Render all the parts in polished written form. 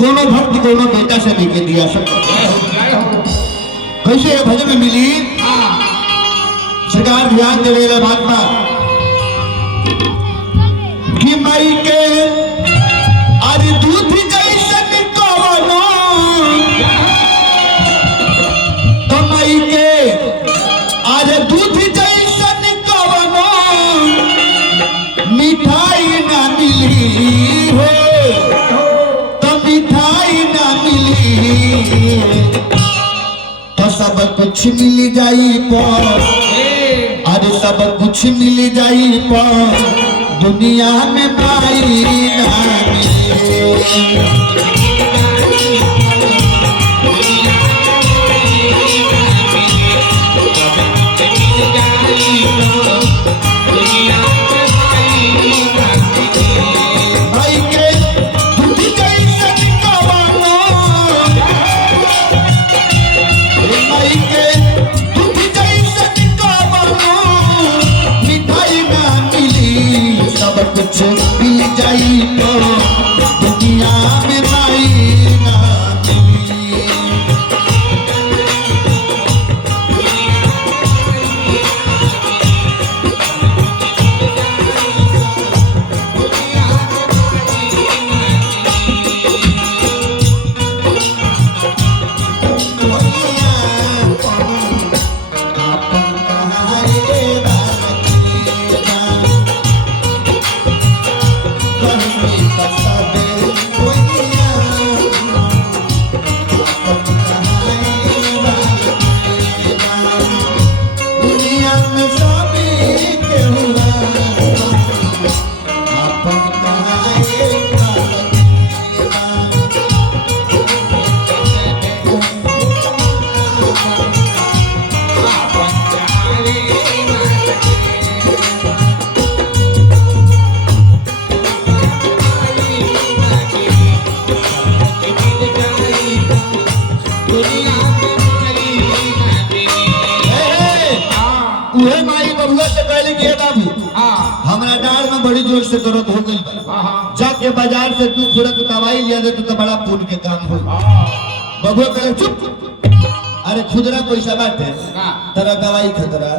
कोनो भक्त कोनो बेटा से लेके दिया सकता। कैसे भजन में मिली सरकार ध्यान देवेला बात पर कि माई के आज दूध जैसन कवनो तो माई के आज दूध जैसन कवनो मिठाई ना मिली हो तो मिठाई ना मिली तो सब कुछ मिल जाई पर अरे सब कुछ मिल जाई पर दुनिया में माई ना मिले। कुछ मिल जाई तो दुनिया में माई ना मिली। हमरा डाल में बड़ी जोर से दर्द हो गई जाके बाजार से तू खुरक दवाई लिया दे तो बड़ा पुण्य के काम हो। बबुआ कहे चुप अरे खुदरा पैसा बाटे तेरा दवाई खतरा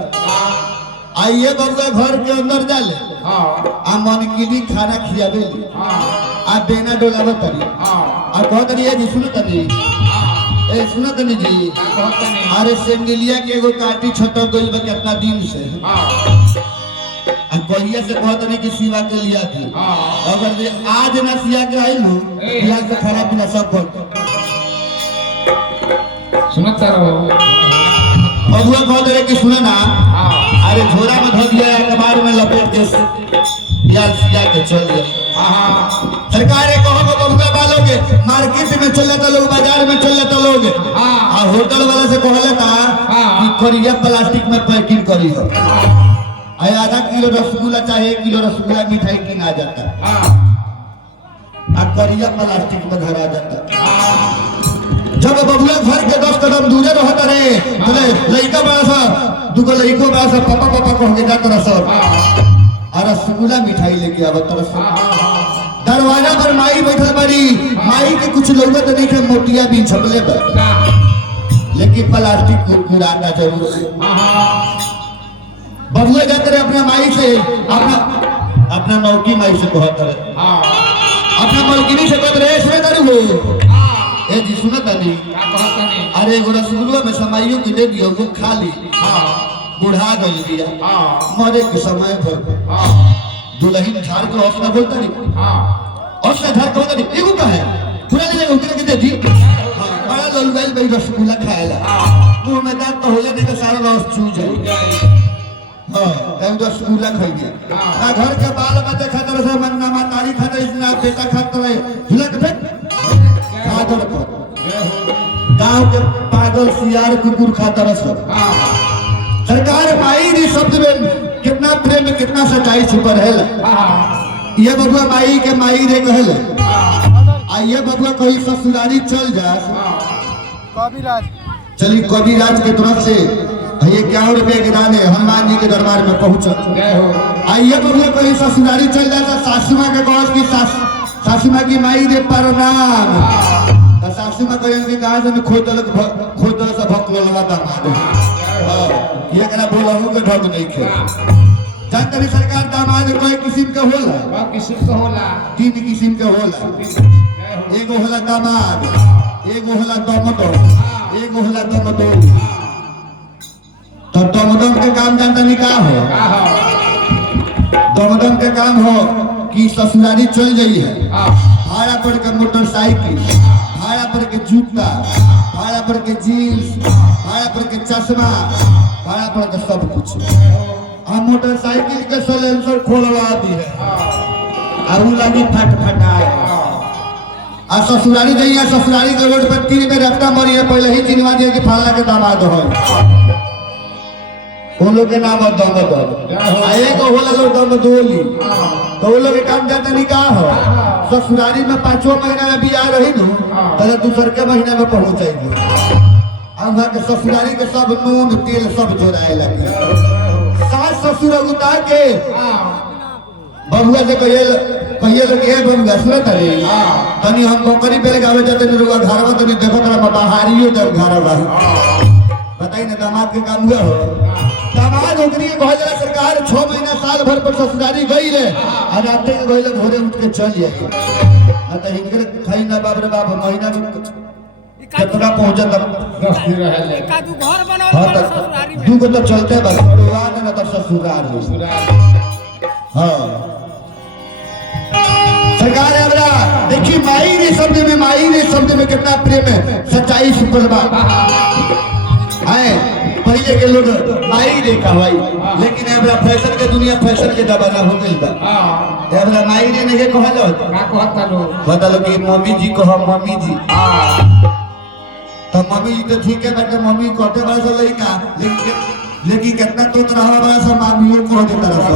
आइए बबुआ घर के अंदर डाले आ मन की खाना खियाबे आ बेना डोलावे तरी आ कह तरी जी सुनो तरी ए सुनो तनी जी अरे सेंडिलिया के एगो काटी छटक गइल बा कितना दिन से कहिया से कहत नहीं कि सिवा के लिया थी अगर जे आज ना सिया के आई लो बिया से खाना पीना सब कर सुनत रहो बबुआ कहत रहे कि सुना ना अरे झोरा में धो दिया अखबार में लपेट के बिया सिया के चल गए। सरकार कहो बबुआ वालों के मार्केट में चल जाता लोग बाजार में चल जाता लोग आ होटल वाला से कहले था कि करिया प्लास्टिक में पैकिंग करी हो आधा किलो रसगुल्ला चाहे 1 किलो रसगुल्ला मिठाई किन आ जाता करिया प्लास्टिक में धरा जाता। जब बबुआ घर के 10 कदम दूरे रहता रे बोले लड़का बड़ा सा दुगो लड़को बड़ा सा पापा पापा कह के जाता रह सब और रसगुल्ला मिठाई लेके आवत रह सब। दरवाजा पर माई बैठल बड़ी माई के कुछ लोग तो देखे मोटिया भी छपले बा लेकिन प्लास्टिक कुरकुराना जरूर है। बबुआ जाते रहे अपना माई से अपना नौकी माई से कहते रहे अपना मलकिनी से कहते रहे इसमें करू हो ए जी सुनो तनी अरे एगो रसगुल्ला में समाइयो की दे दियो वो खा ली बुढ़ा गई दिया मरे के समय पर दुल्हन झाड़ के हौसला बोलता नहीं हौसला झाड़ के बोलता नहीं एगो का है पूरा दिन उनके के दे दी बड़ा ललुगाइल भाई रसगुल्ला खाएला मुंह में दांत तो होला नहीं तो सारा रस चूज जाए रसगुल्ला खाई दिया ना घर के बाल बच्चे खाते रहे मन्ना मातारी खाते ना बेटा खाते रहे झुलक फेंक गांव के पागल सियार कुकुर खाता रहे सब। सरकार माई दी शब्द में कितना प्रेम कितना सच्चाई छुपा रहेला। ये बबुआ माई के माई रे कहले आइए बबुआ कहीं ससुरारी चल जा कविराज चलिए कविराज के तरफ से ये 51 रुपए के दान है हनुमान जी के दरबार में पहुंचा आइए बबुआ कहीं ससुरारी चल जाता सासू माँ के कौन की सासू माँ की माई दे प्रणाम सासू में कहें कि कहाँ से खोद से भक्लो लगा दामाद ये कना बोला हूँ के ढंग नहीं खे जानते भी सरकार दामाद कोई किस्म के होला तीन किस्म के होला एगो होला दामाद एगो होला दमदम एगो होला दमदम तो दमदम के काम जानता नहीं का हो दमदम के काम हो कि ससुरारी चल जाई है भाड़ा पर के मोटरसाइकिल भाड़ा पर के जूता भाड़ा पर के जीन्स भाड़ा पर के चश्मा भाड़ा पर के सब कुछ हम मोटरसाइकिल के सलेंसर खोलवा दी है अब लगी फटफटाए आ ससुरारी जाइए ससुरारी के रोड पर 3 में रफ्ता मरी है पहले ही चिन्हवा दिए कि फलना के दामाद हो वो लोग के नाम है दमदम एक होला लोग दमदोली तो वो लोग के काम जाता नहीं का हो ससुरारी में 5वां महीना में बियाह रही नु तो दूसर के महीना में पहुंचाएगी अब वहाँ के ससुरारी के सब नून तेल सब जोड़ाए लगे सास ससुर उतार के बबुआ से कहिए लोग ये बबुआ सुनत रे तनी हम बकरी बेल गावे जाते रुआ घर में तनी देखो तोरा बाहरियो जब घर बा बताई ना दामाद के काम हुआ हो दामाद ओकरी के कह जला सरकार 6 महीना साल भर पर ससुरारी गई रे आ राते के गइले घरे उठ के चल जाई ना त हिनकर खाई ना बाप रे बाप महीना में कितना पहुंचत रस्ती रहले एका दू घर बनाओ ससुरारी में दू को तो चलते बस परिवार ना तो ससुराल हां सरकार हमरा देखी माई ने शब्द में कितना प्रेम है सच्चाई सुपर बात है पहले के लोग माई रे कहवाई लेकिन हमरा फैशन के दुनिया फैशन के जमाना हो गइल बा हमरा माई रे नहीं कहलो का कहता लोग बता कि मम्मी जी कहो मम्मी जी तो मम्मी जी तो ठीक है बेटा मम्मी कहते बड़ा सा लड़का लेकिन कितना तो रहा बड़ा सा मम्मी को देता रहा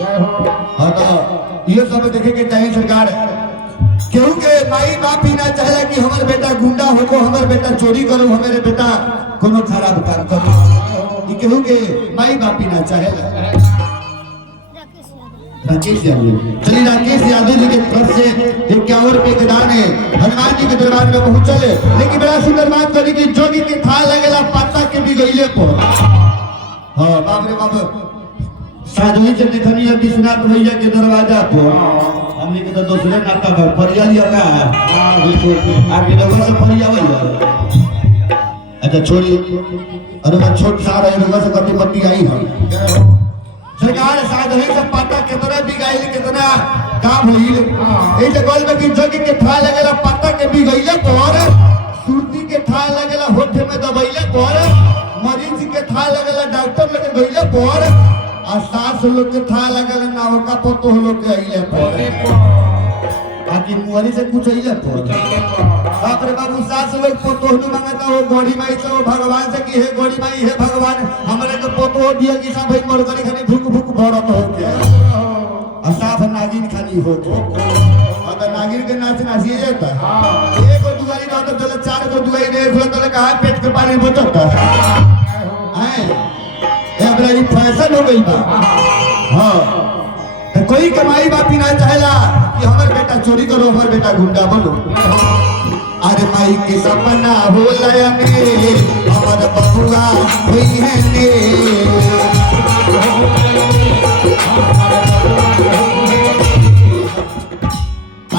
जय हो हां तो ये सब देखे के चाहिए सरकार क्यों के माई बाप ही ना चाहे कि हमारे बेटा गुंडा हो को हमारे बेटा चोरी करो हमारे बेटा कोनो खराब काम करो ये क्यों के माई बाप ही ना चाहे राकेश यादव चलिए राकेश यादव जी के तरफ से 51 रुपए के दान है हनुमान जी के दरबार में पहुंचले लेकिन बड़ा सुंदर बात करी कि जोगी के था लगेला पत्ता के भी गईले पर हां बाप रे बाप साधुई से देखनी है विश्वनाथ भैया के दरवाजा पर हमने के तो दूसरे नाता घर परिया लिया का आगे लोगों से परिया भैया अच्छा छोड़ी अरे मैं छोट सा रहे लोगों से कति मट्टी आई है सरकार साधुई से पत्ता कितना बिगाइल कितना काम होइल ए जे गोल में कि जोगी के था लगेला पत्ता के बिगाइले पर सुरती के था लगेला होठे में दबाइले पर मरीज के था लगेला डॉक्टर लगे गइले पर आ सास लोग के था लगल ना का पतो लोग के आइले पर आकि मुहरी से कुछ आइले पर बाप रे बाबू सास लोग पतो न मांगता हो गोड़ी माई से भगवान से कि हे गोड़ी माई हे भगवान हमरे को पतो दिया कि सब भाई मर करी खाली भूख भूख भरत हो के आ साफ नागिन खाली हो के आ त नागिन के नाच नाचिए जाता एक को दुआरी ना तो चले 4 को दुआरी देख लो तो कहां पेट के पानी बचता है हमरा ये फैशन हो गई बा हां तो कोई कमाई बापी ना चाहेला कि हमर बेटा चोरी करो हमर बेटा गुंडा बनो अरे माई के सपना होला ने हमर बबुआ होई है ने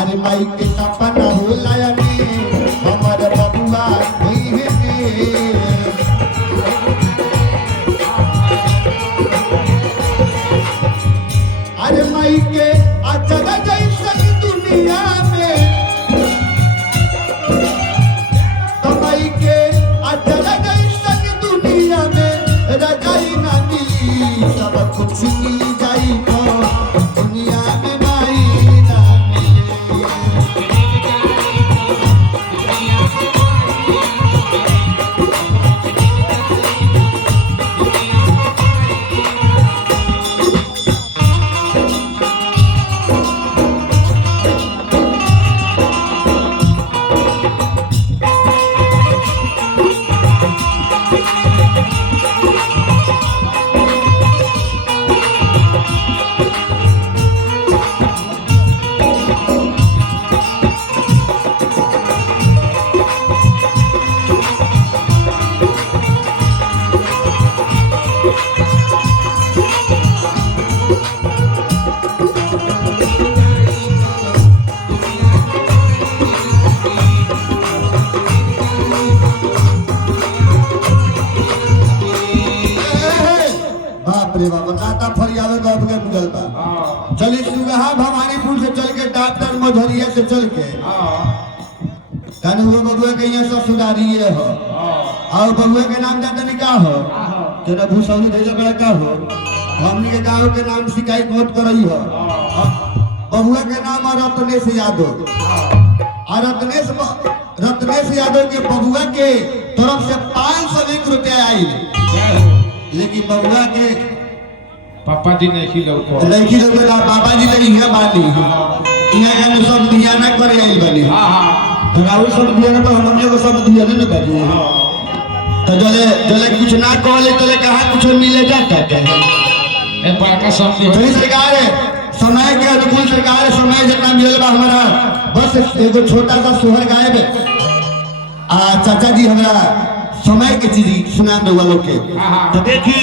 अरे माई के सपना होला ने हमर बबुआ होई है ने अरे माई के अचल जैसन दुनिया में तो माई के अचल जैसन दुनिया में रजाई ना मिली सब कुछ मिल जाई तो झरिया से चल के कहने हुआ बबुआ के यहाँ ससुरारी है हो और बबुआ के नाम जानते नहीं का हो तेरा भूसौनी भेजा बड़ा का हो हमने के गाँव के नाम शिकायत बहुत करई हो बबुआ के नाम है रत्नेश यादव और रत्नेश यादव के बबुआ के तरफ से 501 रुपया आई लेकिन बबुआ के पापा जी नहीं खिलो को लड़की लोग बाबा जी लगी है बाली यहाँ के सब दिया ना करे आई बनी राहुल सब दिया ना तो हमने को सब दिया ना बाजी तो जले कुछ ना कहले तले कहा कुछ मिले जाता है ए पाका सब वही सरकार है समय के अनुकूल सरकार है समय जितना मिले बा हमारा बस एगो छोटा सा सोहर गायब चाचा जी हमारा समय के चीज सुना दे वालों के तो देखी